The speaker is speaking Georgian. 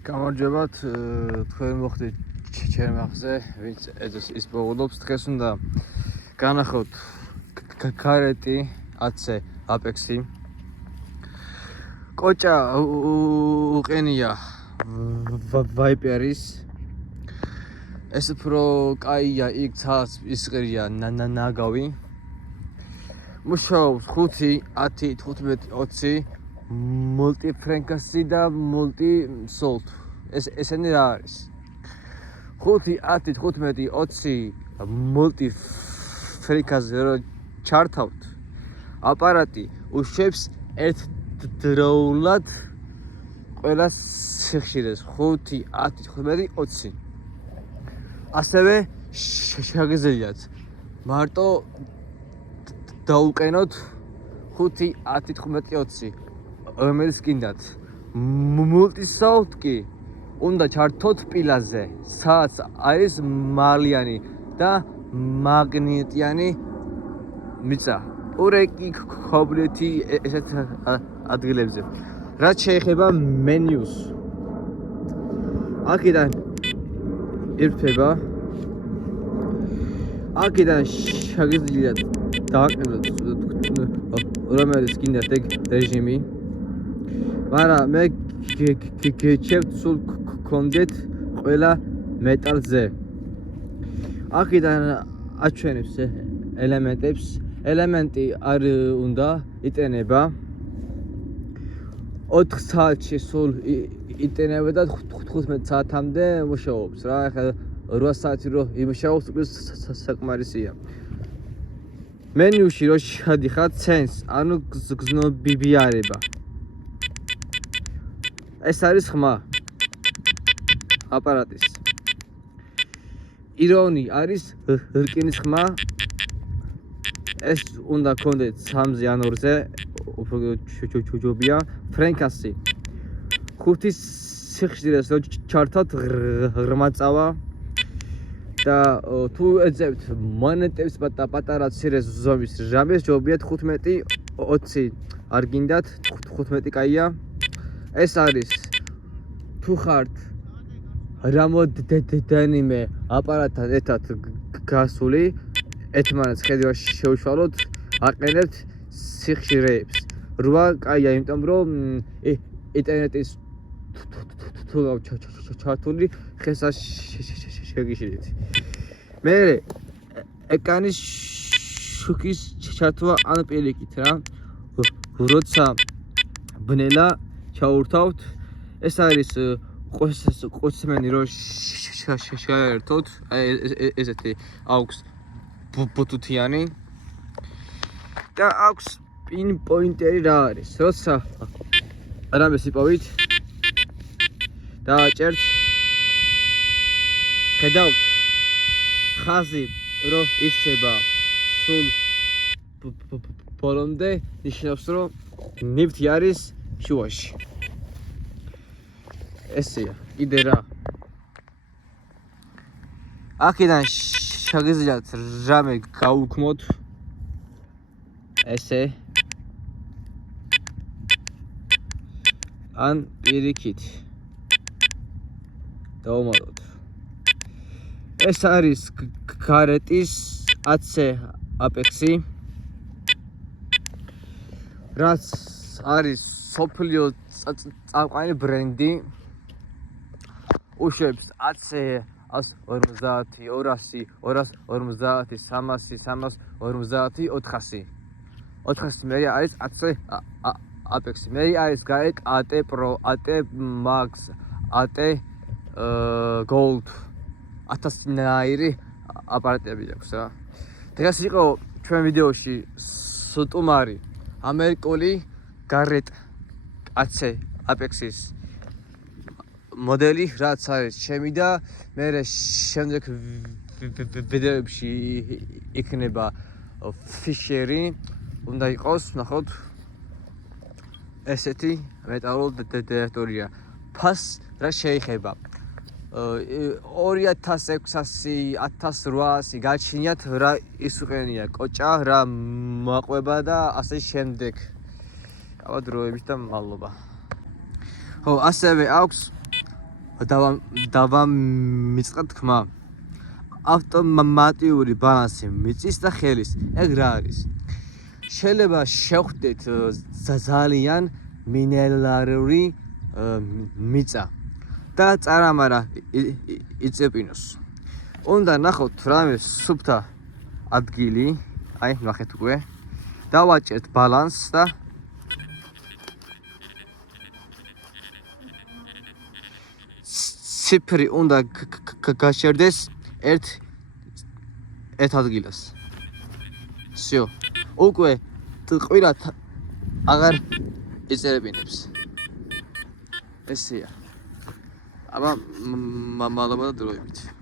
გამარჯობათ, თქვენ მოხდით ჩემახზე, ვინც ეს პოულობს, დღეს უნდა განახოთ კარეტი 10-ზე აპექსი. კოჭა უყენია ვაიპერის. ეს უფრო კაია, იქ ცალს ისყრია ნაგავი. მუშაობს 5, 10, 15, 20 multi frankasi და multi salt. ესენი რა არის? 5, 10, 15, 20 multi frankasi რო ჩართავთ, აპარატი უშვებს ერთდროულად ყველა სიხშირეს 5, 10, 15, 20. ასევე შეგიძლიათ მარტო დაუყენოთ 5, 10, 15, 20. რომელიც გინდათ. multi-salt კი უნდა ჩართოთ პილაზე, სადაც არის მალიანი და მაგნიტიანი მიწა. ურეკი ქობლეთი ესეთ ადგილებზე. რაც შეეხება მენიუს. აქედან ირთვება. აქედან შეგიძლიათ დააყენოთ რომელიც გინდათ ეგ რეჟიმი. მაგრამ მე გეჩევთ სულ გქონდეთ ყველა მეტალზე. აქედან აჩვენებს ელემენტებს. ელემენტი არ უნდა იტენება 4 საათში სულ იტენება და 15 საათამდე მუშაობს რა. ახლა 8 საათი რო იმუშაობს საკმარისია. მენიუში რო შედიხარ ცენს, ანუ გზნობიარება. ეს არის ხმა აპარატის. ირონი არის რკინის ხმა. ეს უნდა გქონდეთ 3-ზე ან 2-ზე, უფრო ჯობია. ფრენკასი 5 სიხშირეს რო ჩართავთ ღრმა წავა და თუ ეძებთ მონეტებს პატარა ცირეს ზომის რამეს ჯობიათ 15, 20 არ გინდათ 15 კაია. ეს არის თუ ხართ რამოდენიმე აპარატთან ერთად გასული, ერთმანეთს ხედვაში შეუშვალოთ, აყენებთ სიხშირეებს. 8 კაია, იმიტომ რომ ინტერნეტის თუ ჩართული ხესა შეგიშლით. მე ეკანის შუქის ჩართვა ან პირიქით რა. როცა ბნელა ჩაურთავთ, ეს არის ყოცმენი რო შეერთოთ, ესეთი აქვს ბუთუთიანი და აქვს პინ პოინტერი რა არის. როცა რამეს იპოვით და ჭერთ, ხედავთ ხაზი რო იხსება სულ ბოლომდე, ნიშნავს რომ ნივთი არის შუაში. ესეა, კიდე რა. აქედან შეგიძლიათ რამე გაუქმოთ. ესე ან პირიქით დავუმატოთ. ეს არის კარეტის 10-ზე აპექსი. რაც არის სოფლიო წამყვანი ბრენდი. უშვებს 10-ზე 150, 200, 250, 300, 350, 400. 400 მე არის 10-ზე აპექსი. მე არის გარეთ AT Pro, AT Max, AT Gold 1000-ნაირი აპარატები აქვს რა. დღეს იყო ჩვენ ვიდეოში სტუმარი ამერიკული გარეთ 10-ზე აპექსის მოდელი, რაც არის ჩემი და მე შემდეგ ვიდეოებში იქნება ფიშერი. უნდა იყოს, ნახოთ, ესეთი მეტალური დეტექტორია. ფას რა შეეხება 2600, 1800 გაჩნიათ რა ისუყენია, კოჭა რა მაყვება და ასე შემდეგ. ავადროებით და მადლობა. ხო, ასევე აქვს დავამიწყდა თქმა. ავტომატიური ბალანსი მიწის და ხელის. ეგ რა არის? შეიძლება შევხვდეთ ძალიან მინერალური მიწა და წარამარა იწეპინოს. უნდა ნახოთ რამე სუფთა ადგილი, აი ნახეთ უკვე. დავაჭერთ ბალანსს და ციფრი უნდა გაჩერდეს ერთ ადგილას. всё. უკვე ტყვირად აღარ იწერებინებს. ესეა. აბა მალაბა დროებით.